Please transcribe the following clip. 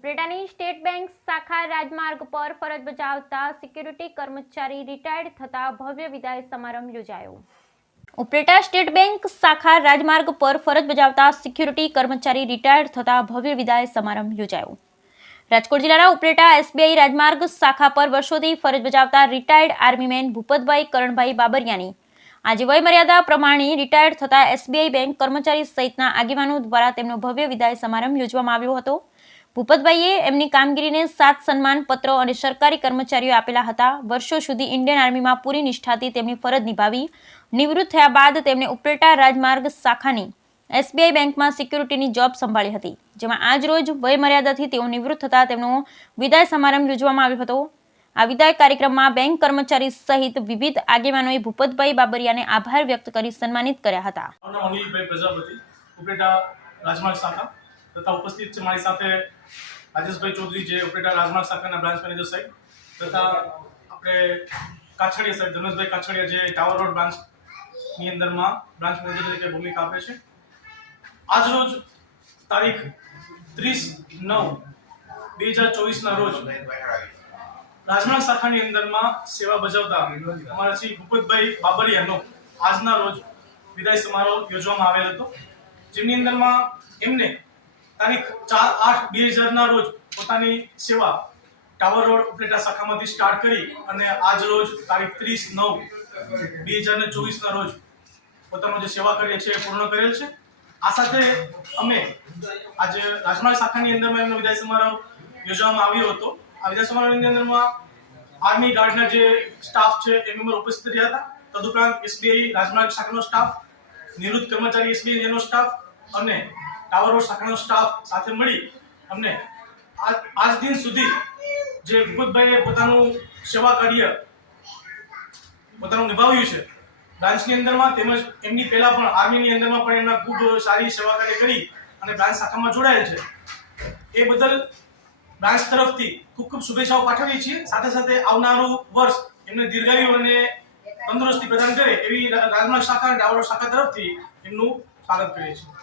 ઉપલેટાની state bank શાખા રાજમાર્ગ પર ફરજ બજાવતા સિક્યુરિટી કર્મચારી રિટાયર્ડ થતા ભવ્ય વિદાય સમારંભ યોજાયો. ઉપલેટા સ્ટેટ બેંક શાખા રાજમાર્ગ પર ફરજ બજાવતા સિક્યુરિટી કર્મચારી રિટાયર્ડ થતા ભવ્ય વિદાય સમારંભ યોજાયો. રાજકોટ જિલ્લાના ઉપલેટા એસબીઆઈ રાજમાર્ગ શાખા પર વર્ષોથી ફરજ બજાવતા રિટાયર્ડ આર્મીમેન ભૂપતભાઈ કરણભાઈ બાબરિયાની આજે વયમર્યાદા પ્રમાણે રિટાયર્ડ થતા એસબીઆઈ બેંક કર્મચારી સહિતના આગેવાનો દ્વારા તેમનો ભવ્ય વિદાય સમારંભ યોજવામાં આવ્યો હતો. ભૂપતભાઈએ એમની કામગીરીને સાત સન્માન પત્રો અને સરકારી કર્મચારીઓ આપેલા હતા. વર્ષો સુધી ઇન્ડિયન આર્મીમાં પૂરી નિષ્ઠાથી તેમની ફરજ નિભાવી. નિવૃત્ત થયા બાદ તેમણે ઉપલેટા રાજમાર્ગ શાખાની એસબીઆઈ બેંકમાં સિક્યુરિટીની જોબ સંભાળી હતી, જેમાં આજ રોજ વયમર્યાદાથી તેઓ નિવૃત્ત થતા તેમનો વિદાય સમારંભ યોજવામાં આવ્યો હતો. આ વિદાય કાર્યક્રમમાં બેંક કર્મચારી સહિત વિવિધ આગેવાનોએ ભૂપતભાઈ બાબરિયાને આભાર વ્યક્ત કરી સન્માનિત કર્યા હતા. રાજમાર્ગ શાખા. તથા ઉપસ્થિત છે મારી સાથે રાજેશભાઈ ચૌધરી જે ઓપરેટર રાજમાર્ગ શાખાના બ્રાન્ચ મેનેજર સાહેબ, તથા આપણે કાછડિયા સાહેબ ધનુષભાઈ કાછડિયા જે ટાવર રોડ બ્રાન્ચની અંદરમાં બ્રાન્ચ મેનેજર તરીકે ભૂમિકા આપે છે. આજ રોજ તારીખ ત્રીસ નવ બે હજાર ચોવીસના રોજ રાજમાર્ગ શાખાની અંદરમાં સેવા બજાવતા અમારા શ્રી ભૂપતભાઈ બાબરિયાનો આજના રોજ વિદાય સમારોહ યોજવામાં આવેલ હતો. જેમની અંદરમાં એમને તારીખ ચાર આઠ બે હજારના રોજ પોતાની સેવા ટાવર રોડ ઉપલેટા શાખામાંથી સ્ટાર્ટ કરી અને આજ રોજ તારીખ ત્રીસ નવ બે હજાર ને ચોવીસના રોજ પોતાનો જે સેવા કરીએ છીએ એ પૂર્ણ કરેલ છે. આ સાથે અમે આજે રાજમાર્ગ શાખાની અંદરમાં એમનો વિદાય સમારોહ યોજવામાં આવ્યો હતો. આ વિદાય સમારોહની અંદરમાં આર્મી ગાર્ડના જે સ્ટાફ છે એ મેમ્બર ઉપસ્થિત રહ્યા હતા. તદુપરાંત એસબીઆઈ રાજમાર્ગ શાખાનો સ્ટાફ, નિવૃત્ત કર્મચારી એસબીઆઈ નો સ્ટાફ અને ટાવર શાખાનો સ્ટાફ સાથે મળી અમને આજ દિન સુધી જે ભૂપતભાઈએ પોતાનું સેવા કાર્ય પોતાનું નિભાવ્યું છે, બ્રાન્ચની અંદરમાં તેમજ એમની પહેલાં પણ આર્મીની અંદરમાં પણ એમના ખૂબ સારી સેવા કાર્ય કરી અને બ્રાન્ચ શાખામાં જોડાયેલ છે. એ બદલ બ્રાન્ચ તરફથી ખૂબ ખૂબ શુભેચ્છાઓ પાઠવીએ છીએ. સાથે સાથે આવનારું વર્ષ એમને દીર્ઘાયુ અને તંદુરસ્તી પ્રદાન કરે એવી રાજમાર્ગ શાખા અને ડાવર શાખા તરફથી એમનું સ્વાગત કરીએ છીએ.